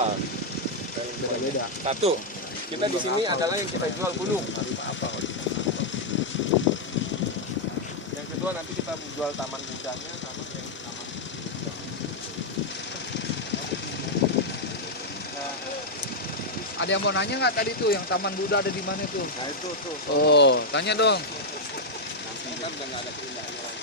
jual. Beda-beda. Satu, kita di sini adalah yang kita jual gunung. Yang kedua nanti kita jual taman budanya sama yang taman. Ada yang mau nanya nggak tadi tuh yang Taman Buddha ada di mana tuh? Nah itu tuh. Oh, tanya dong. Nanti kan udah nggak ada keindahannya lagi.